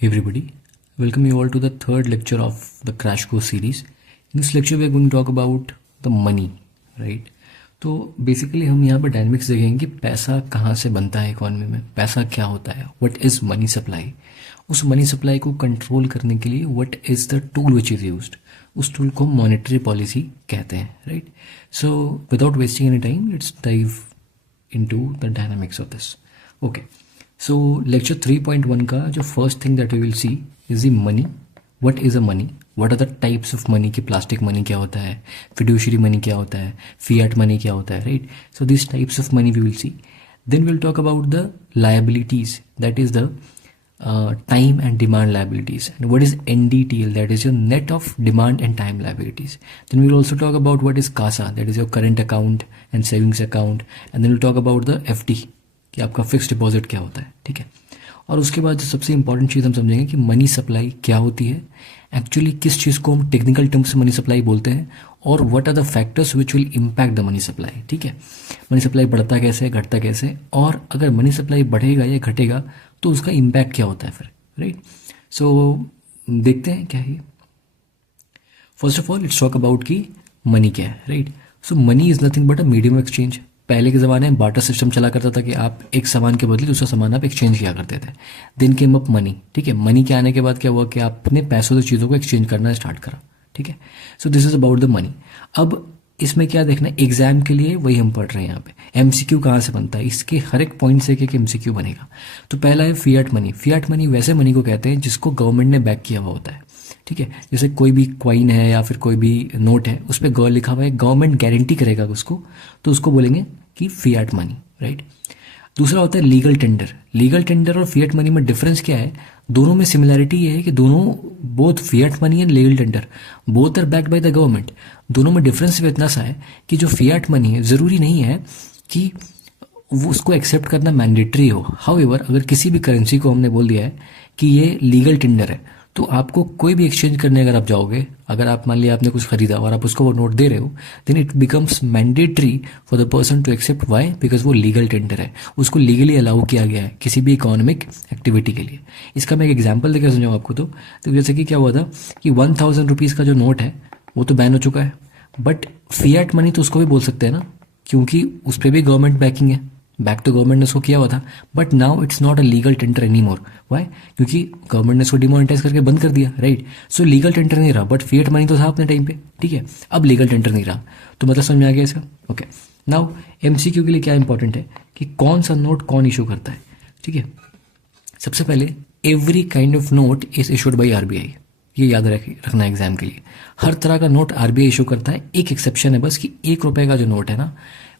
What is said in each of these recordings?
Everybody, welcome you all to the third lecture of the Crash Course series. In this lecture, we are going to talk about the money, right? तो basically हम यहाँ पर dynamics देखेंगे कि पैसा कहाँ से बनता है इकोनॉमी में, पैसा क्या होता है, व्हाट इज़ मनी सप्लाई, उस मनी सप्लाई को कंट्रोल करने के लिए what is the tool which is used, उस टूल को मॉनेटरी पॉलिसी कहते हैं, right? So without wasting any time let's dive into the dynamics of this. Okay, so lecture 3.1 का जो first thing that we will see is the money. What is a money, what are the types of money, कि plastic money क्या होता है, fiduciary money क्या होता है, fiat money क्या होता है, right? So this types of money we will see. Then will talk about the liabilities, that is the time and demand liabilities, and what is NDTL, that is your net of demand and time liabilities. Then we will also talk about what is CASA, that is your current account and savings account, and then we'll talk about the FD, कि आपका fixed deposit क्या होता है, ठीक है? और उसके बाद जो सबसे इंपॉर्टेंट चीज़ हम समझेंगे कि मनी सप्लाई क्या होती है, एक्चुअली किस चीज़ को हम टेक्निकल टर्म्स से मनी सप्लाई बोलते हैं, और what are the factors which will impact the money supply, ठीक है? मनी सप्लाई बढ़ता कैसे, घटता कैसे, और अगर मनी सप्लाई बढ़ेगा या घटेगा तो उसका इम्पैक्ट क्या होता है फिर, राइट? सो देखते हैं क्या है. First of all let's talk about कि मनी क्या है, right? So money is nothing but a medium of exchange. पहले के ज़माने में बार्टर सिस्टम चला करता था कि आप एक सामान के बदले दूसरा सामान आप एक्सचेंज किया करते थे. देन केम अप मनी, ठीक है? मनी के आने के बाद क्या हुआ कि आपने पैसों से चीज़ों को एक्सचेंज करना स्टार्ट करा, ठीक है? So this is about the money. अब इसमें क्या देखना है, एग्जाम के लिए वही हम पढ़ रहे हैं यहाँ पे. एमसीक्यू कहाँ से बनता है, इसके हर एक पॉइंट से एक एमसीक्यू बनेगा. तो पहला है फिएट मनी. फिएट मनी वैसे मनी को कहते हैं जिसको गवर्नमेंट ने बैक किया हुआ होता है, ठीक है? जैसे कोई भी क्वाइन है या फिर कोई भी नोट है, उस पर गवर्नमेंट लिखा हुआ है, गवर्नमेंट गारंटी करेगा उसको, तो उसको बोलेंगे कि फिएट मनी, राइट? दूसरा होता है लीगल टेंडर. लीगल टेंडर और फिएट मनी में डिफरेंस क्या है? दोनों में सिमिलैरिटी ये है कि दोनों, both fiat money and legal tender, both are backed by the government. दोनों में डिफरेंस सिर्फ इतना सा है कि जो फिएट मनी है ज़रूरी नहीं है कि वो उसको एक्सेप्ट करना मैंडेटरी हो. हाउएवर अगर किसी भी करेंसी को हमने बोल दिया है कि ये लीगल टेंडर है, तो आपको कोई भी एक्सचेंज करने अगर आप जाओगे, अगर आप मान लिया आपने कुछ खरीदा और आप उसको वो नोट दे रहे हो, then it becomes mandatory for the person to accept. Why? Because वो लीगल टेंडर है, उसको लीगली अलाउ किया गया है किसी भी इकोनॉमिक एक्टिविटी के लिए. इसका मैं एक एग्जाम्पल देकर समझाऊँ आपको. तो जैसे कि क्या हुआ था कि 1000 रुपीज़ का जो नोट है वो तो बैन हो चुका है, बट फिएट मनी तो उसको भी बोल सकते हैं ना, क्योंकि उस पर भी गवर्नमेंट बैकिंग है, बैक टू गवर्नमेंट ने उसको किया हुआ था. But now it's not a legal tender any more. Why? क्योंकि गवर्नमेंट ने उसको डिमोनेटाइज करके बंद कर दिया, राइट? सो लीगल टेंडर नहीं रहा, बट फिएट मनी तो था अपने टाइम पे, ठीक है? अब लीगल टेंडर नहीं रहा. तो मतलब समझ में आ गया इसका? ओके. नाउ एमसीक्यू के लिए क्या इंपॉर्टेंट है कि कौन सा नोट कौन इशू करता है, ठीक है? सबसे पहले every kind of note is issued by RBI. ये याद रखना है एग्जाम के लिए. हर तरह का नोट आरबीआई इशू करता है. एक एक्सेप्शन है बस कि 1 रुपए का जो नोट है ना,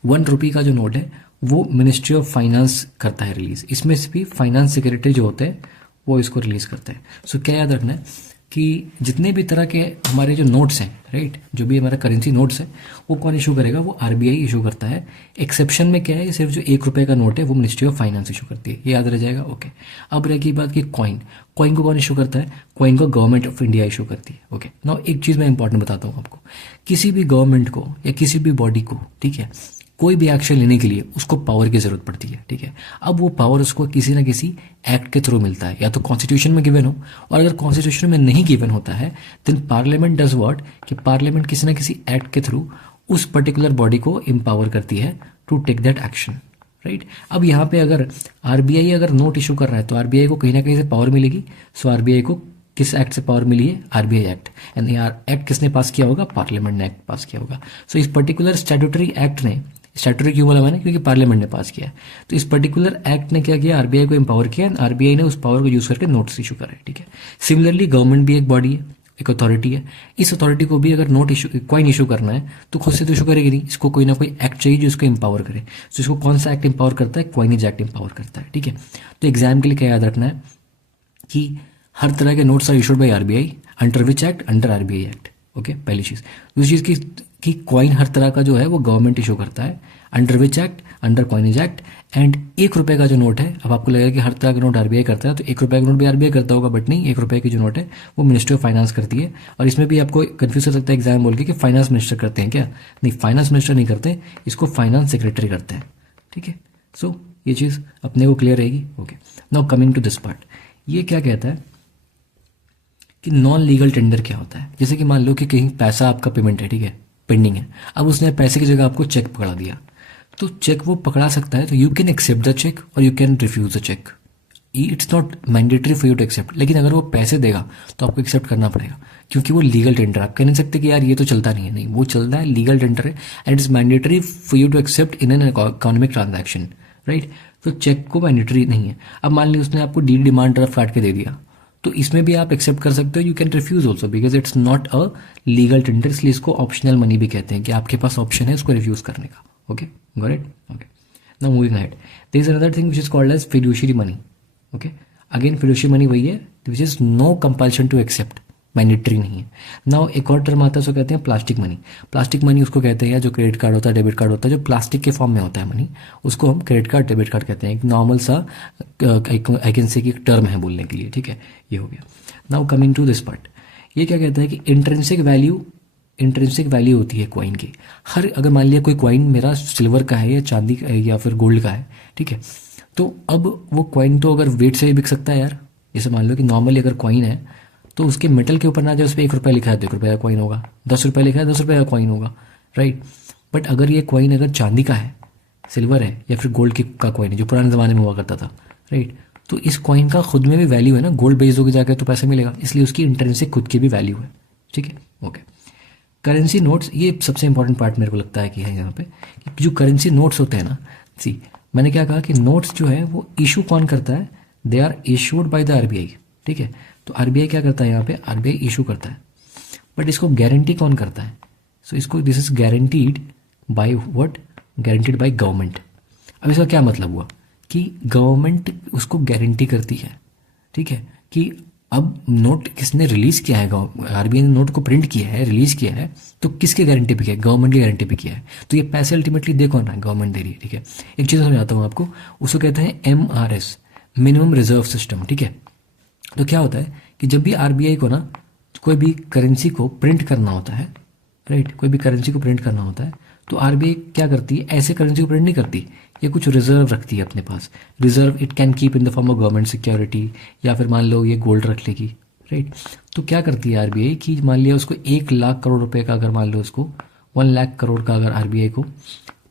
1 रुपये का जो नोट है, वो मिनिस्ट्री ऑफ फाइनेंस करता है रिलीज. इसमें से भी फाइनेंस सेक्रेटरी जो होते हैं वो इसको रिलीज करते हैं. सो क्या याद रखना है कि जितने भी तरह के हमारे जो नोट्स हैं, राइट, जो भी हमारा करेंसी नोट्स है, वो कौन इशू करेगा? वो आरबीआई इशू करता है. एक्सेप्शन में क्या है, सिर्फ जो 1 रुपये का नोट है वो मिनिस्ट्री ऑफ फाइनेंस इशू करती है. ये याद रह जाएगा. ओके. अब रहेगी बात कि कॉइन को कौन इशू करता है? कॉइन को गवर्नमेंट ऑफ इंडिया इशू करती है. ओके. नाउ एक चीज़ मैं इंपॉर्टेंट बताता हूँ आपको. किसी भी गवर्नमेंट को या किसी भी बॉडी को, ठीक है, कोई भी एक्शन लेने के लिए उसको पावर की जरूरत पड़ती है, ठीक है? अब वो पावर उसको किसी ना किसी एक्ट के थ्रू मिलता है, या तो कॉन्स्टिट्यूशन में गिवन हो, और अगर कॉन्स्टिट्यूशन में नहीं गिवन होता है देन पार्लियामेंट डज व्हाट, कि पार्लियामेंट किसी ना किसी एक्ट के थ्रू उस पर्टिकुलर बॉडी को एम्पावर करती है to take that action, right? अब यहाँ पे अगर आरबीआई अगर नोट इशू कर रहा है तो आरबीआई को कहीं ना कहीं से पावर मिलेगी. सो आरबीआई को किस एक्ट से पावर मिली है? RBI act. एंड एक्ट किसने पास किया होगा? पार्लियामेंट ने एक्ट पास किया होगा. सो इस पर्टिकुलर स्टैट्यूटरी एक्ट ने, स्टैट्यूटरी क्यों बोला मैंने? क्योंकि पार्लियामेंट ने पास किया है. तो इस पर्टिकुलर एक्ट ने क्या किया? आरबीआई को एम्पावर किया, एंड आरबीआई ने उस पावर को यूज करके नोट्स इशू करे, ठीक है? सिमिलरली गवर्नमेंट भी एक बॉडी है, एक अथॉरिटी है. इस अथॉरिटी को भी अगर नोट इशू, कॉइन इशू करना है तो खुद से तो इशू करेगी नहीं, इसको कोई ना कोई एक्ट चाहिए जो इसको एम्पावर करे. तो इसको कौन सा एक्ट एम्पावर करता है? कॉइनेज एक्ट एम्पावर करता है, ठीक है? तो एग्जाम के लिए क्या याद रखना है कि हर तरह के notes are issued by RBI. Under which act? Under RBI act. Okay, पहली चीज़. दूसरी चीज़ कि कॉइन हर तरह का जो है वो गवर्नमेंट इशू करता है. Under which act? Under coinage act. And 1 रुपये का जो नोट है, अब आपको लगेगा कि हर तरह का नोट आरबीआई करता है, तो 1 रुपये का नोट भी आरबीआई करता होगा, बट नहीं. 1 रुपये की जो नोट है वो मिनिस्ट्री ऑफ फाइनेंस करती है. और इसमें भी आपको कंफ्यूज हो सकता है एग्जाम बोल के कि फाइनेंस मिनिस्टर करते हैं क्या? नहीं, फाइनेंस मिनिस्टर नहीं करते, इसको फाइनेंस सेक्रेटरी करते हैं, ठीक है? सो ये चीज़ अपने को क्लियर रहेगी. Okay. Now coming to this part, ये क्या कहता है कि नॉन लीगल टेंडर क्या होता है। जैसे कि मान लो कि कहीं पैसा आपका पेमेंट है, ठीक है, पेंडिंग है, अब उसने पैसे की जगह आपको चेक पकड़ा दिया, तो चेक वो पकड़ा सकता है, तो you can accept the cheque और you can refuse the cheque. It's not mandatory for you to accept, लेकिन अगर वो पैसे देगा तो आपको एक्सेप्ट करना पड़ेगा, क्योंकि वो लीगल टेंडर। आप कह नहीं सकते कि यार ये तो चलता नहीं है, नहीं, वो चलता है, लीगल टेंडर है, and it's mandatory for you to accept in an economic transaction, right. तो चेक को मैंडेटरी नहीं है। अब मान ली उसने आपको डीड डिमांड ड्राफ्ट काट के दे दिया, तो इसमें भी आप एक्सेप्ट कर सकते हो, you can refuse also because it's not a legal tender, इसलिए इसको ऑप्शनल मनी भी कहते हैं कि आपके पास ऑप्शन है उसको रिफ्यूज करने का। Okay, got it? Okay, now moving ahead, there is another thing which is called as fiduciary money. Okay, again fiduciary money वही है which is no compulsion to accept, mandatory नहीं है। नाउ एक और टर्म आता है उसको कहते हैं प्लास्टिक मनी। प्लास्टिक मनी उसको कहते हैं, या जो क्रेडिट कार्ड होता है, डेबिट कार्ड होता है, जो प्लास्टिक के फॉर्म में होता है मनी, उसको हम क्रेडिट कार्ड, डेबिट कार्ड कहते हैं। एक नॉर्मल सा आई कैन से की एक टर्म है बोलने के लिए, ठीक है, ये हो गया। Now coming to this part, ये क्या कहता है कि इंट्रिंसिक वैल्यू होती है कॉइन की। हर, अगर मान लिया कोई कॉइन मेरा सिल्वर का है या चांदी का है या फिर गोल्ड का है, ठीक है, तो अब वो कॉइन तो अगर वेट से भी बिक सकता है यार। जैसे मान लो कि नॉर्मली अगर कॉइन है तो उसके मेटल के ऊपर ना जाए, उस पर 1 रुपया लिखा है तो 1 रुपये का कॉइन होगा, 10 रुपये लिखा है 10 रुपये का कॉइन होगा, राइट। बट अगर ये कॉइन अगर चांदी का है, सिल्वर है या फिर गोल्ड का कॉइन है जो पुराने ज़माने में हुआ करता था, राइट, तो इस कॉइन का खुद में भी वैल्यू है ना, गोल्ड बेस्ड होकर जाकर तो पैसा मिलेगा, इसलिए उसकी इंट्रिंसिक खुद की भी वैल्यू है, ठीक है। ओके, करेंसी नोट्स, ये सबसे इंपॉर्टेंट पार्ट मेरे को लगता है कि है यहाँ पे, कि जो करेंसी नोट्स होते हैं ना, सी मैंने क्या कहा कि नोट्स जो है वो इशू कौन करता है, they are issued by the RBI, ठीक है। तो आरबीआई क्या करता है यहाँ पे, आरबीआई इशू करता है, बट इसको गारंटी कौन करता है, सो इसको this is guaranteed by what, guaranteed by government. अब इसका क्या मतलब हुआ कि गवर्नमेंट उसको गारंटी करती है, ठीक है, कि अब नोट किसने रिलीज किया है, आरबीआई ने नोट को प्रिंट किया है, रिलीज किया है, तो किसके गारंटी पे किया है, गवर्नमेंट की गारंटी पे किया है। तो ये पैसे अल्टीमेटली दे कौन रहा है, गवर्नमेंट दे रही है, ठीक है। एक चीज़ समझाता हूँ आपको, उसको कहते हैं MRS, मिनिमम रिजर्व सिस्टम, ठीक है। तो क्या होता है कि जब भी आरबीआई को ना कोई भी करेंसी को प्रिंट करना होता है, राइट, कोई भी करेंसी को प्रिंट करना होता है, तो आरबीआई क्या करती है, ऐसे करेंसी को प्रिंट नहीं करती, ये कुछ रिजर्व रखती है अपने पास। Reserve it can keep in the form of government security, या फिर मान लो ये गोल्ड रख लेगी, राइट। तो क्या करती है आरबीआई कि मान लिया उसको 1 लाख करोड़ रुपए का, अगर मान लो उसको 1 लाख करोड़ का अगर आरबीआई को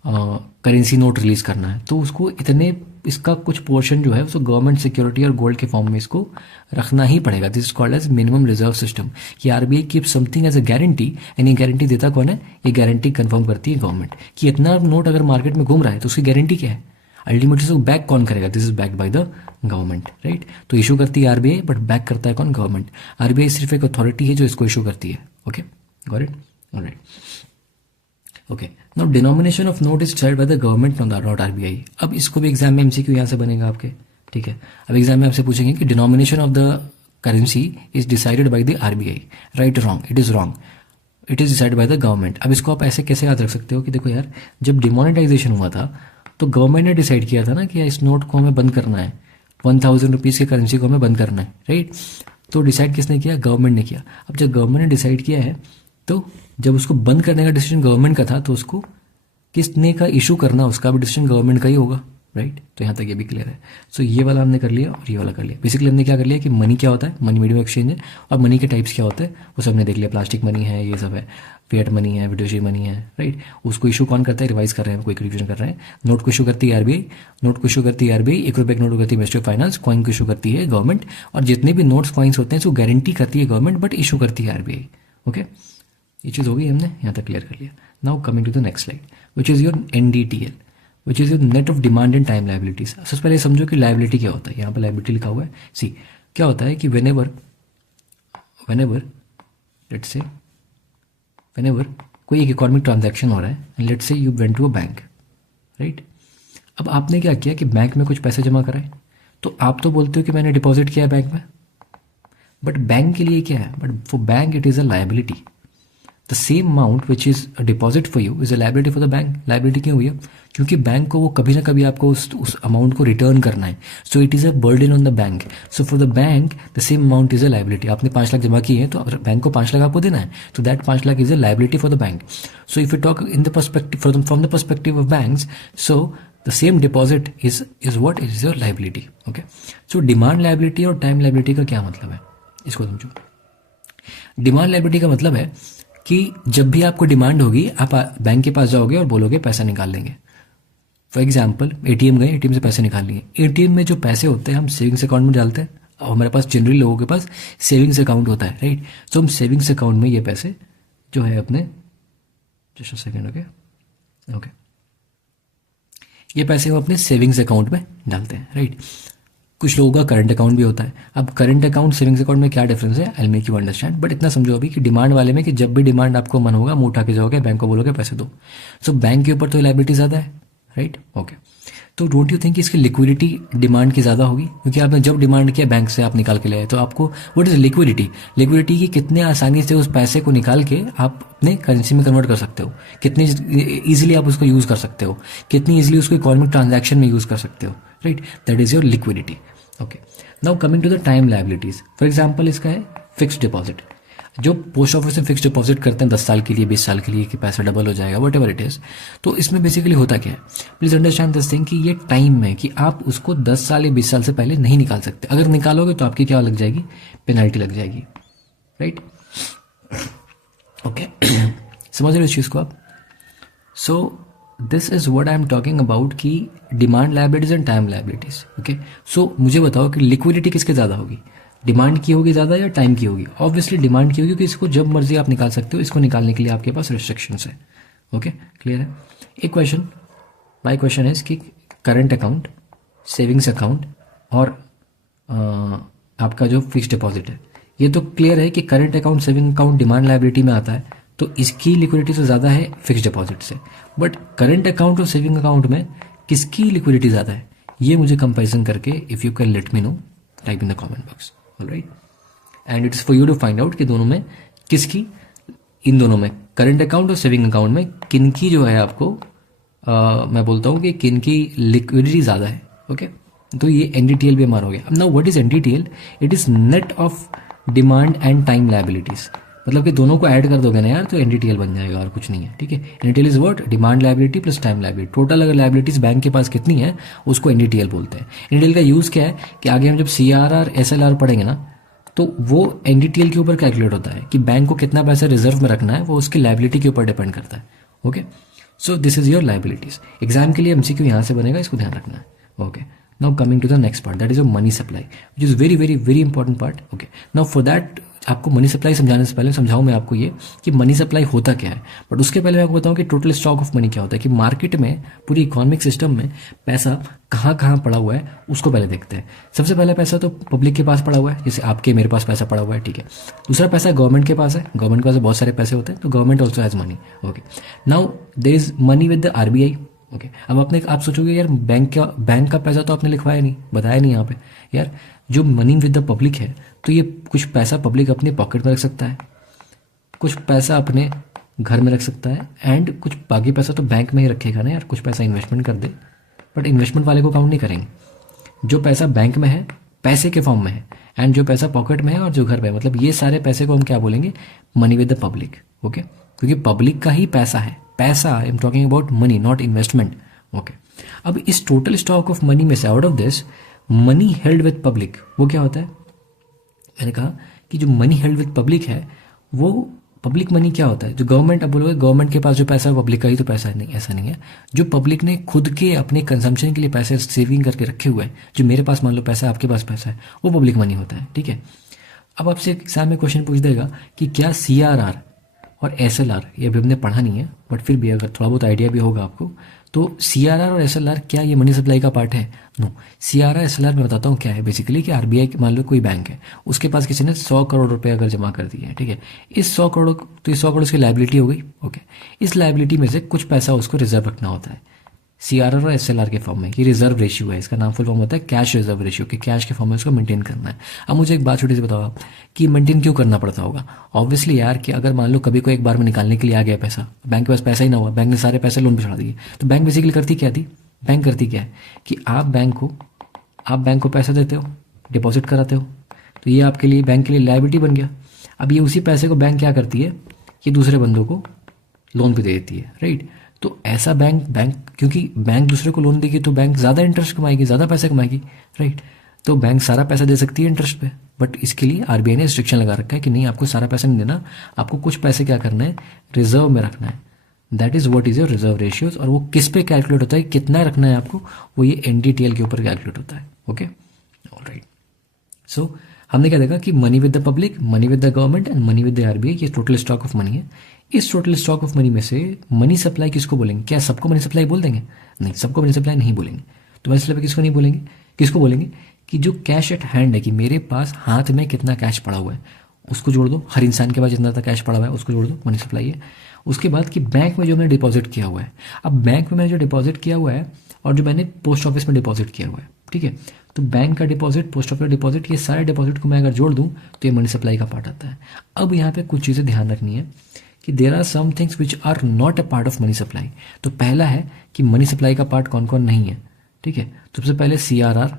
करेंसी नोट रिलीज करना है, तो उसको इतने, इसका कुछ पोर्शन जो है उसको गवर्नमेंट सिक्योरिटी और गोल्ड के फॉर्म में इसको रखना ही पड़ेगा। This is called as minimum reserve system, कि RBI keep something as a guarantee, and ये गारंटी देता कौन है, ये गारंटी कंफर्म करती है गवर्नमेंट, कि इतना नोट अगर मार्केट में घूम रहा है तो उसकी गारंटी क्या है, अल्टीमेटली उसको बैक कौन करेगा, this is backed by the government, right. तो इशू करती है आरबीआई, बट बैक करता है कौन, गवर्नमेंट। आरबीआई सिर्फ एक अथॉरिटी है जो इसको इशू करती है। Okay, got it, alright. Okay, now denomination of note is decided by the government not RBI. अब इसको भी एग्जाम में एमसीक्यू यहाँ से बनेगा आपके, ठीक है। अब एग्जाम में आपसे पूछेंगे कि denomination of the currency is decided by the RBI, right, wrong, it is wrong, it is decided by the government. अब इसको आप ऐसे कैसे याद रख सकते हो कि देखो यार, जब डिमोनेटाइजेशन हुआ था तो गवर्नमेंट ने डिसाइड किया था ना कि इस नोट को हमें बंद करना है, 1000 रुपीज़ के करेंसी को हमें बंद करना है, राइट। तो डिसाइड किसने किया, गवर्नमेंट ने किया। अब जब गवर्नमेंट ने डिसाइड किया है, तो जब उसको बंद करने का डिसीजन गवर्नमेंट का था, तो उसको किसने का इशू करना, उसका भी डिसीजन गवर्नमेंट का ही होगा, राइट। तो यहाँ तक ये भी क्लियर है। सो ये वाला हमने कर लिया और ये वाला कर लिया। बेसिकली हमने क्या कर लिया कि मनी क्या होता है, मनी मीडियम एक्सचेंज है, और मनी के टाइप्स क्या होते हैं वो सब हमने देख लिया। प्लास्टिक मनी है, ये सब है, फिएट मनी है, फिड्यूशियरी मनी है, राइट। उसको इशू कौन करता है, रिवाइज कर रहे हैं, कोई रिविजन कर रहे हैं। नोट को इशू करती है आरबीआई, नोट को इशू करती है आरबीआई, 1 रुपये के नोट को करती है मिनिस्ट्री ऑफ फाइनेंस, कॉइन को इशू करती है गवर्नमेंट, और जितने भी नोट्स कॉइन्स होते हैं उसको गारंटी करती है गवर्नमेंट, बट इशू करती है आरबीआई। ओके, ये चीज़ होगी, हमने यहाँ तक क्लियर कर लिया। Now coming to the next slide, which is your NDTL, which is your net of demand and time liabilities. सबसे पहले समझो कि लाइबिलिटी क्या होता है। यहाँ पर लाइबिलिटी लिखा हुआ है, सी क्या होता है कि whenever लेट्स से whenever कोई एक इकोनॉमिक ट्रांजैक्शन हो रहा है, and let's say you went to a bank, right. अब आपने क्या किया कि बैंक में कुछ पैसे जमा कराए, तो आप तो बोलते हो कि मैंने डिपॉजिट किया है बैंक में, बट बैंक के लिए क्या है, but for bank it is a liability. The same amount which is a deposit for you is a liability for the bank. Liability क्यों हुई है, क्योंकि बैंक को वो कभी ना कभी आपको उस अमाउंट को रिटर्न करना है। So it is a burden on the bank. So for the bank the same amount is a liability. आपने 5 लाख जमा किए हैं, तो बैंक को 5 लाख आपको देना है, तो that 5 lakh is a liability for the bank. So if you talk in the perspective from the perspective of banks, so the same deposit is what is your liability. Okay, so demand liability और time liability का क्या मतलब है, इसको समझो। Demand liability का मतलब है कि जब भी आपको डिमांड होगी आप बैंक के पास जाओगे और बोलोगे पैसा निकाल लेंगे। फॉर एग्जाम्पल एटीएम गए, एटीएम से पैसे निकाल लिए। एटीएम में जो पैसे होते हैं हम सेविंग्स अकाउंट में डालते हैं, और हमारे पास जनरली लोगों के पास सेविंग्स अकाउंट होता है, राइट। तो हम सेविंग्स अकाउंट में ये पैसे जो है अपने, जस्ट अ सेकेंड, ओके, ये पैसे हम अपने सेविंग्स अकाउंट में डालते हैं, राइट। कुछ लोगों का करंट अकाउंट भी होता है। अब करंट अकाउंट सेविंग्स अकाउंट में क्या डिफरेंस है, I make you understand, but इतना समझो अभी कि डिमांड वाले में कि जब भी डिमांड आपको मन होगा मुंह उठा के जाओगे बैंक को बोलोगे पैसे दो। सो बैंक के ऊपर तो लायबिलिटी ज़्यादा है, राइट, ओके। तो डोंट यू थिंक कि इसकी लिक्विडिटी डिमांड की ज़्यादा होगी, क्योंकि आपने जब डिमांड किया बैंक से आप निकाल के ले आए, तो आपको व्हाट इज लिक्विडिटी, लिक्विडिटी की कितने आसानी से उस पैसे को निकाल के आप अपने करेंसी में कन्वर्ट कर सकते हो, कितनी ईजिली आप उसको यूज़ कर सकते हो, कितनी ईजिली उसको इकोनॉमिक ट्रांजैक्शन में यूज़ कर सकते हो, right, that is your liquidity, okay. Now coming to the time liabilities, for example इसका है फिक्स्ड डिपॉजिट। जो पोस्ट ऑफिस में फिक्स डिपॉजिट करते हैं 10 साल के लिए, 20 साल के लिए, कि पैसा डबल हो जाएगा, वट एवर इट इज़। तो इसमें बेसिकली होता क्या है, प्लीज़ अंडरस्टैंड दिस थिंग कि ये टाइम है कि आप उसको 10 साल या 20 साल से पहले नहीं निकाल सकते। अगर निकालोगे तो आपकी क्या लग जाएगी, पेनल्टी लग जाएगी, राइट, ओके। समझ रहे हो इस चीज़ को आप। So this is what I am talking about कि demand liabilities and time liabilities, okay. So मुझे बताओ कि लिक्विडिटी किसके ज़्यादा होगी, डिमांड की होगी ज़्यादा या टाइम की होगी। ऑब्वियसली डिमांड की होगी, क्योंकि इसको जब मर्जी आप निकाल सकते हो, इसको निकालने के लिए आपके पास रिस्ट्रिक्शंस है, ओके, क्लियर है। एक क्वेश्चन, माय क्वेश्चन इज कि करंट अकाउंट, सेविंग्स अकाउंट और आपका जो फिक्स्ड डिपॉजिट है, ये तो क्लियर है कि current account, saving account demand liability में आता है, तो इसकी लिक्विडिटी तो ज़्यादा है फिक्स्ड डिपॉजिट से। बट करंट अकाउंट और सेविंग अकाउंट में किसकी लिक्विडिटी ज़्यादा है, ये मुझे कंपेरिजन करके if you can let me know, type in the comment box, alright. And it's for you to find out कि दोनों में किसकी, इन दोनों में करंट अकाउंट और सेविंग अकाउंट में किनकी जो है आपको मैं बोलता हूँ कि किनकी लिक्विडिटी ज़्यादा है, ओके। तो ये एनडीटीएल भी हमारा हो गया। अब now what is NDTL, it is net of demand and time liabilities, मतलब कि दोनों को ऐड कर दोगे ना यार तो एनडीटीएल बन जाएगा, और कुछ नहीं है, ठीक है। NDTL is what, demand liability plus time liability. Total अगर लायबिलिटीज बैंक के पास कितनी है उसको एनडीटीएल बोलते हैं। एनडीटीएल का यूज़ क्या है कि आगे हम जब सीआरआर एसएलआर पढ़ेंगे ना, तो वो एनडीटीएल के ऊपर कैलकुलेट होता है कि बैंक को कितना पैसा रिजर्व में रखना है, वो उसकी लायबिलिटी के ऊपर डिपेंड करता है, okay. So this is your liabilities. Exam के लिए एमसीक्यू यहाँ से बनेगा, इसको ध्यान रखना है, okay. Now coming to the next part, that is your money supply, which is very very very important part, okay. Now for that आपको मनी सप्लाई समझाने से पहले समझाऊं मैं आपको ये कि मनी सप्लाई होता क्या है, बट उसके पहले मैं आपको बताऊं कि टोटल स्टॉक ऑफ मनी क्या होता है, कि मार्केट में, पूरी इकोनॉमिक सिस्टम में पैसा कहाँ कहाँ पड़ा हुआ है उसको पहले देखते हैं। सबसे पहला पैसा तो पब्लिक के पास पड़ा हुआ है, जैसे आपके मेरे पास पैसा पड़ा हुआ है, ठीक है। दूसरा पैसा गवर्नमेंट के पास है, गवर्नमेंट के पास बहुत सारे पैसे होते हैं, तो government also has money, okay. Now there is money with the RBI, okay. अब आप सोचोगे यार बैंक का पैसा तो आपने लिखवाया नहीं, बताया नहीं यहाँ पे। यार जो मनी विद द पब्लिक है, तो ये कुछ पैसा पब्लिक अपने पॉकेट में रख सकता है, कुछ पैसा अपने घर में रख सकता है, एंड कुछ बाकी पैसा तो बैंक में ही रखेगा ना यार, कुछ पैसा इन्वेस्टमेंट कर दे, बट इन्वेस्टमेंट वाले को काउंट नहीं करेंगे। जो पैसा बैंक में है पैसे के फॉर्म में है, एंड जो पैसा पॉकेट में है और जो घर में है, मतलब ये सारे पैसे को हम क्या बोलेंगे, money with the public, okay. क्योंकि पब्लिक का ही पैसा है, पैसा, आई am talking about money, not investment, okay. अब इस टोटल स्टॉक ऑफ मनी में से out of this money held with public, वो क्या होता है, मैंने कहा कि जो मनी हेल्ड विद पब्लिक है वो पब्लिक मनी क्या होता है, जो गवर्नमेंट, अब बोलोगे गवर्नमेंट के पास जो पैसा है पब्लिक का ही तो पैसा है, नहीं, ऐसा नहीं है। जो पब्लिक ने खुद के अपने कंजम्पशन के लिए पैसे सेविंग करके रखे हुए हैं, जो मेरे पास मान लो पैसा है, आपके पास पैसा है, वो पब्लिक मनी होता है, ठीक है। अब आपसे एग्जाम में क्वेश्चन पूछ देगा कि क्या सीआरआर और एसएलआर, ये अभी हमने पढ़ा नहीं है, बट फिर भी अगर थोड़ा बहुत आइडिया भी होगा आपको, तो सीआरआर और एसएलआर क्या ये मनी सप्लाई का पार्ट है? नो। सीआरआर एसएलआर मैं बताता हूँ क्या है। बेसिकली कि आरबीआई, मान लो कोई बैंक है, उसके पास किसी ने 100 करोड़ रुपए अगर जमा कर दिए हैं, ठीक है, इस 100 करोड़, तो इस 100 करोड़ उसकी लायबिलिटी हो गई, ओके। इस लायबिलिटी में से कुछ पैसा उसको रिजर्व रखना होता है सीआरआर और एसएलआर के फॉर्म में। ये रिजर्व रेशियो है, इसका नाम फुल फॉर्म होता है कैश रिजर्व रेशियो, कि कैश के फॉर्म में उसको मेंटेन करना है। अब मुझे एक बात छोटी सी बताओ आप कि मेंटेन क्यों करना पड़ता होगा? ऑब्वियसली यार कि अगर मान लो कभी को एक बार में निकालने के लिए आ गया पैसा, बैंक के पास पैसा ही ना हुआ, बैंक ने सारे पैसे लोन पे चढ़ा दिए, तो बैंक बेसिकली करती क्या थी? बैंक करती क्या है कि आप बैंक को पैसा देते हो, डिपॉजिट कराते हो, तो ये आपके लिए, बैंक के लिए लायबिलिटी बन गया। अब ये उसी पैसे को बैंक क्या करती है, ये दूसरे बंदों को लोन पे दे देती है, राइट। तो ऐसा बैंक क्योंकि बैंक दूसरे को लोन देगी तो बैंक ज़्यादा इंटरेस्ट कमाएगी, ज़्यादा पैसे कमाएगी, राइट। तो बैंक सारा पैसा दे सकती है इंटरेस्ट पे, बट इसके लिए आरबीआई ने रिस्ट्रिक्शन लगा रखा है कि नहीं, आपको सारा पैसा नहीं देना, आपको कुछ पैसे क्या करना है, रिजर्व में रखना है। That is what is your reserve ratios. और वो किस पे कैलकुलेट होता है, कितना रखना है आपको, वो ये एनडीटीएल के ऊपर कैलकुलेट होता है। Okay, alright. सो हमने क्या देखा कि money with the public, money with the government and money with the RBI, ये टोटल स्टॉक ऑफ मनी है। इस टोटल स्टॉक ऑफ मनी में से मनी सप्लाई किसको बोलेंगे? क्या सबको मनी सप्लाई बोल देंगे? नहीं, सबको मनी सप्लाई नहीं बोलेंगे। तो मनी सप्लाई किसको नहीं बोलेंगे? किसको बोलेंगे कि जो कैश एट हैंड है, कि मेरे पास हाथ में कितना कैश पड़ा हुआ है, उसको जोड़ दो। हर इंसान के पास जितना था कैश पड़ा हुआ है उसको जोड़ दो, मनी सप्लाई है। उसके बाद कि बैंक में जो मैंने डिपॉजिट किया हुआ है, अब बैंक में मैंने जो डिपॉजिट किया हुआ है और जो मैंने पोस्ट ऑफिस में डिपॉजिट किया हुआ है, ठीक है, तो बैंक का डिपॉजिट, पोस्ट ऑफिस का डिपॉजिट, ये सारे डिपॉजिट को मैं अगर जोड़ दूं तो ये मनी सप्लाई का पार्ट आता है। अब यहाँ पे कुछ चीज़ें ध्यान रखनी है कि there are some things which are not a part of money supply. तो पहला है कि मनी सप्लाई का पार्ट कौन कौन नहीं है, ठीक है। तो सबसे पहले CRR,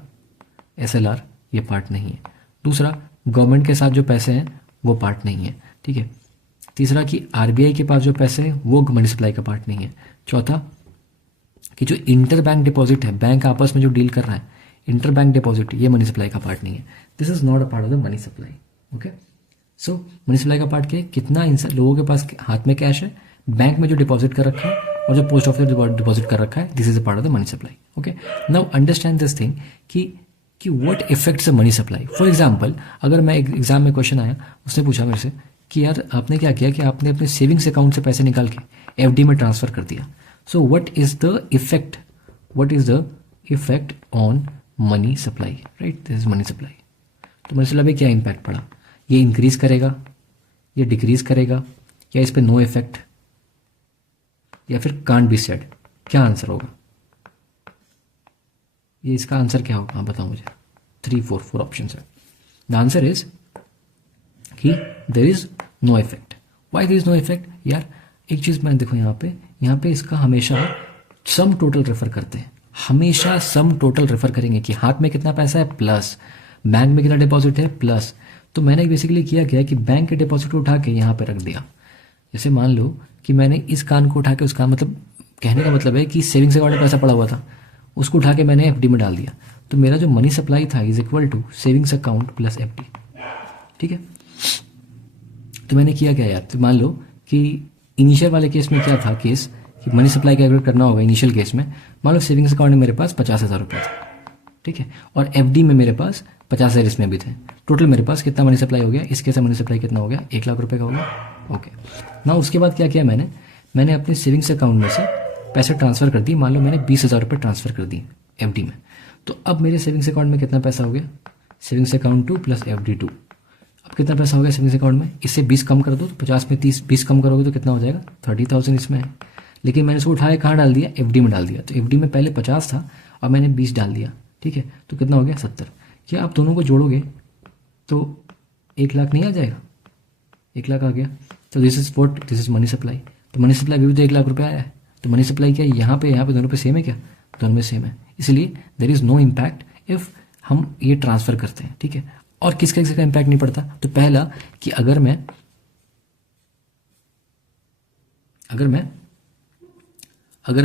SLR, ये पार्ट नहीं है। दूसरा, गवर्नमेंट के साथ जो पैसे हैं वो पार्ट नहीं है, ठीक है। तीसरा कि आरबीआई के पास जो पैसे हैं वो मनी सप्लाई का पार्ट नहीं है। चौथा कि जो इंटर बैंक डिपॉजिट है, बैंक आपस में जो डील कर रहा है, इंटर बैंक डिपॉजिट, ये मनी सप्लाई का पार्ट नहीं है। This is not a part of the money supply. Okay, so money supply का पार्ट क्या है? कितना लोगों के पास हाथ में कैश है, बैंक में जो डिपॉजिट कर रखा है और जो पोस्ट ऑफिस डिपॉजिट कर रखा है, this is a part of the money supply. Okay, now understand this thing कि what effects a money supply. For example, अगर मैं एग्जाम में क्वेश्चन आया, उसने पूछा मेरे से कि यार आपने क्या किया कि आपने अपने सेविंग्स अकाउंट से पैसे निकाल के एफडी में ट्रांसफर कर दिया। So what is the effect on money supply, right? This is money supply. तो मनी सप्लाई में क्या इम्पैक्ट पड़ा? ये इंक्रीज करेगा, ये डिक्रीज करेगा, या इस पर नो इफेक्ट, या फिर कांट बी सेड? क्या आंसर होगा? ये इसका आंसर क्या होगा? बताओ मुझे। 4 ऑप्शन है। द आंसर इज कि there is no effect. Why there is no effect? यार एक चीज मैं देखो, यहाँ पे इसका हमेशा सम टोटल रेफर करते हैं, हमेशा सम टोटल रेफर करेंगे कि हाथ में कितना पैसा है प्लस बैंक में कितना डिपॉजिट है प्लस। तो मैंने बेसिकली किया क्या कि बैंक के डिपॉजिट को उठा के यहाँ पे रख दिया। जैसे मान लो कि मैंने इस कान को उठा के उस कान, मतलब कहने का मतलब है कि सेविंग्स अकाउंट में पैसा पड़ा हुआ था, उसको उठा के मैंने एफडी में डाल दिया। तो मेरा जो मनी सप्लाई था is equal to savings account plus FD, ठीक है। तो मैंने किया क्या यार, तो मान लो कि इनिशियल वाले केस में क्या था केस कि मनी सप्लाई कैलकुलेट करना होगा। इनिशियल केस में मान लो सेविंग्स अकाउंट में मेरे पास 50,000 रुपये थे, ठीक है, और एफडी में मेरे पास 50,000 इसमें भी थे। टोटल मेरे पास कितना मनी सप्लाई हो गया? इस केस में मनी सप्लाई कितना हो गया? 1,00,000 रुपये का हो गया। ओके, ना उसके बाद क्या किया मैंने अपने सेविंग्स अकाउंट में से पैसे ट्रांसफर कर दिए। मान लो मैंने 20,000 रुपये ट्रांसफर कर दिए एफडी में। तो अब मेरे सेविंग्स अकाउंट में कितना पैसा हो गया? Savings account 2 plus FD 2। अब कितना पैसा हो गया सेविंग्स अकाउंट में? इससे 20 कम कर दो तो 50 में 20 कम करोगे तो कितना हो जाएगा? 30,000 इसमें है। लेकिन मैंने इसको उठाया कहाँ डाल दिया? एफडी में डाल दिया। तो एफडी में पहले 50 था और मैंने 20 डाल दिया, ठीक है। तो कितना हो गया? 70। क्या आप दोनों को जोड़ोगे तो 1,00,000 नहीं आ जाएगा? 1,00,000 आ गया। तो दिस इज मनी सप्लाई। तो मनी सप्लाई भी तो 1,00,000 रुपये आया है। तो मनी सप्लाई क्या है? यहाँ पे दोनों पे सेम है क्या? दोनों में सेम है, इसलिए there is no impact if हम ये ट्रांसफर करते हैं, ठीक है। और किसका इम्पैक्ट नहीं पड़ता? तो पहला कि अगर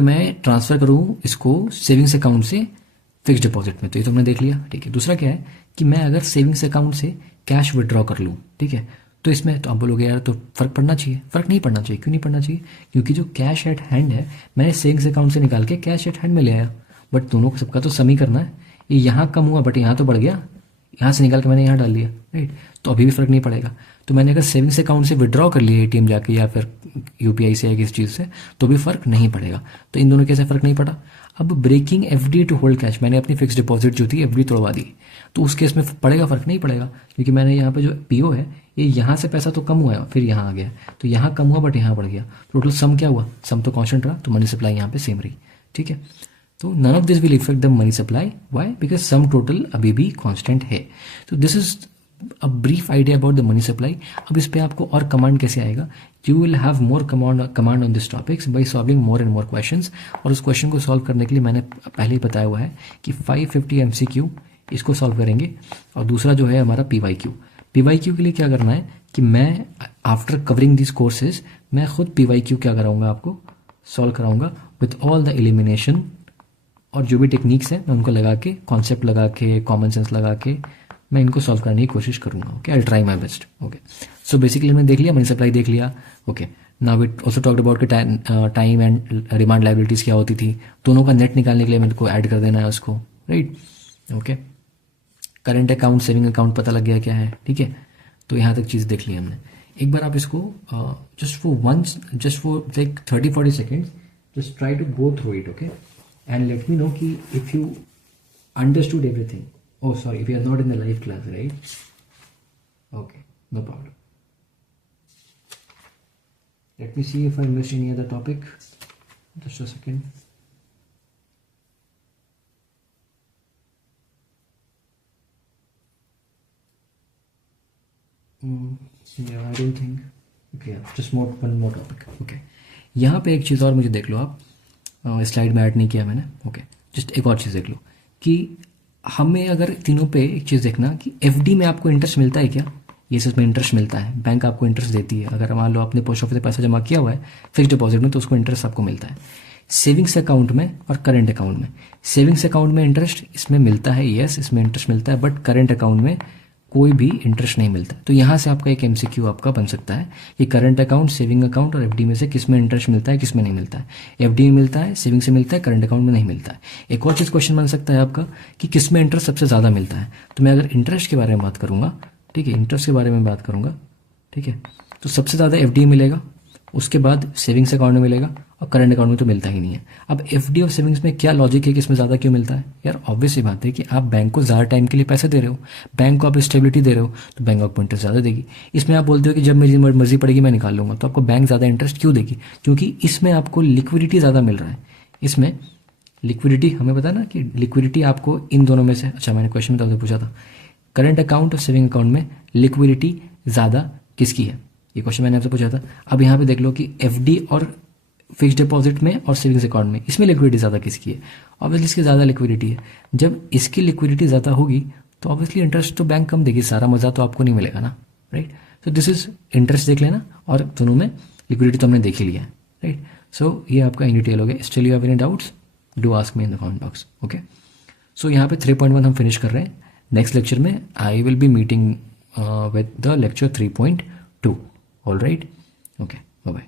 मैं ट्रांसफर करूं इसको सेविंग्स अकाउंट से फिक्स डिपॉजिट में, तो ये तो हमने देख लिया, ठीक है। दूसरा क्या है कि मैं अगर सेविंग्स अकाउंट से कैश विड्रॉ कर लूँ, ठीक है, तो इसमें तो आप बोलोगे यार तो फर्क पड़ना चाहिए। फर्क नहीं पड़ना चाहिए। क्यों नहीं पड़ना चाहिए? क्योंकि जो कैश एट हैंड है मैंने सेविंग्स अकाउंट से निकाल के कैश एट हैंड में ले आया, बट दोनों को सबका तो सम ही करना है। ये यहाँ कम हुआ बट यहाँ तो बढ़ गया, यहाँ से निकाल के मैंने यहाँ डाल दिया, राइट। तो अभी भी फर्क नहीं पड़ेगा। तो मैंने अगर सेविंग्स अकाउंट से विड्रॉ कर लिया एटीएम जाके या फिर यूपीआई से या किसी चीज़ से, तो भी फर्क नहीं पड़ेगा। तो इन दोनों कैसे फर्क नहीं पड़ा? अब breaking FD to hold cash, मैंने अपनी फिक्स डिपॉजिट जो थी एफडी तोड़वा दी, तो उस केस में पड़ेगा? फर्क नहीं पड़ेगा, क्योंकि मैंने यहाँ पे जो पीओ है ये यहाँ से पैसा तो कम हुआ है, फिर यहाँ आ गया, तो यहाँ कम हुआ बट यहाँ बढ़ गया। टोटल सम क्या हुआ? सम तो कांस्टेंट रहा, तो मनी सप्लाई यहाँ पे सेम रही, ठीक है। तो none of this will affect the money supply. Why? Because sum total अभी भी कांस्टेंट है। तो this is a brief idea about the money supply. अब इस पे आपको और कमांड कैसे आएगा? You will have more command on this topics by solving more and more questions. और उस क्वेश्चन को सॉल्व करने के लिए मैंने पहले ही बताया हुआ है कि 550 MCQ इसको सॉल्व करेंगे, और दूसरा जो है हमारा PYQ के लिए क्या करना है कि मैं आफ्टर कवरिंग दिस कोर्सेज मैं खुद PYQ क्या कराऊंगा, आपको सॉल्व कराऊंगा विथ ऑल द एलिमिनेशन, और जो भी टेक्निक्स हैं मैं उनको लगा के, कॉन्सेप्ट लगा के, कॉमन सेंस लगा के मैं इनको सॉल्व करने की कोशिश करूंगा। Okay, I try my best. Okay, so basically हमने देख लिया, मनी सप्लाई देख लिया। Okay, now it also talked about कि टाइम एंड डिमांड लाइबिलिटीज क्या होती थी, दोनों का नेट निकालने के लिए मेरे को ऐड कर देना है उसको, right. Okay, current account saving account पता लग गया क्या है, ठीक है। तो यहाँ तक चीज़ देख ली हमने। एक बार आप इसको just for like 30-40 seconds just try to go through it, okay, and let me know कि if you understood everything. Oh, sorry, if you are not in the live class, right? Okay, no problem. Let me see if I missed any other topic. Just a second. Yeah, I don't think. Okay, yeah, just one more topic. Okay. यहाँ पे एक चीज़ और मुझे देख लो आप, slide में add नहीं किया मैंने। ओके, जस्ट एक और चीज़ देख लो कि हमें अगर तीनों पे एक चीज़ देखना कि एफडी में आपको इंटरेस्ट मिलता है क्या। ये इसमें इंटरेस्ट मिलता है, बैंक आपको इंटरेस्ट देती है। अगर मान लो आपने पोस्ट ऑफिस से पैसा जमा किया हुआ है फिक्स डिपॉजिट में, तो उसको इंटरेस्ट आपको मिलता है। सेविंग्स अकाउंट में और करंट अकाउंट में, सेविंग्स अकाउंट में इंटरेस्ट इसमें मिलता है, यस इसमें इंटरेस्ट मिलता है, बट करंट अकाउंट में कोई भी इंटरेस्ट नहीं मिलता। तो यहाँ से आपका एक एमसीक्यू आपका बन सकता है कि करंट अकाउंट, सेविंग अकाउंट और एफडी में से किस में इंटरेस्ट मिलता है, किस में नहीं मिलता है। एफडी में मिलता है, सेविंग से मिलता है, करंट अकाउंट में नहीं मिलता है। एक और चीज़ क्वेश्चन बन सकता है आपका कि किस में इंटरेस्ट सबसे ज़्यादा मिलता है। तो मैं अगर इंटरेस्ट के बारे में बात करूँगा, ठीक है, इंटरेस्ट के बारे में बात करूँगा, ठीक है, तो सबसे ज़्यादा एफडी मिलेगा, उसके बाद सेविंग्स अकाउंट में मिलेगा और करंट अकाउंट में तो मिलता ही नहीं है। अब एफडी और सेविंग्स में क्या लॉजिक है कि इसमें ज़्यादा क्यों मिलता है यार। ऑब्वियस सी बात है कि आप बैंक को ज़्यादा टाइम के लिए पैसे दे रहे हो, बैंक को आप स्टेबिलिटी दे रहे हो, तो बैंक आपको इंटरेस्ट ज़्यादा देगी। इसमें आप बोलते हो कि जब मेरी मर्जी पड़ेगी मैं निकाल लूँगा, तो आपको बैंक ज़्यादा इंटरेस्ट क्यों देगी, क्योंकि इसमें आपको लिक्विडिटी ज़्यादा मिल रहा है। इसमें लिक्विडिटी हमें पता ना कि लिक्विडिटी आपको इन दोनों में से, अच्छा मैंने क्वेश्चन में तो आपसे पूछा था करंट अकाउंट और सेविंग अकाउंट में लिक्विडिटी ज़्यादा किसकी है, ये क्वेश्चन मैंने आपसे पूछा था। अब यहाँ पे देख लो कि एफडी और फिक्स डिपॉजिट में और सेविंग्स अकाउंट में इसमें लिक्विडिटी ज़्यादा किसकी है। ऑब्वियसली इसकी ज़्यादा लिक्विडिटी है। जब इसकी लिक्विडिटी ज़्यादा होगी तो ऑब्वियसली इंटरेस्ट तो बैंक कम देगी, सारा मज़ा तो आपको नहीं मिलेगा ना, राइट। तो दिस इज इंटरेस्ट देख लेना, और दोनों में लिक्विडिटी तो हमने देख ही लिया है, राइट। सो ये आपका इन डिटेल हो गया। Still you have any doubts, do ask me in the comment box. Okay, so यहाँ पे 3.1 हम फिनिश कर रहे हैं। नेक्स्ट लेक्चर में I will be meeting with the lecture 3.2। All right, okay, bye bye.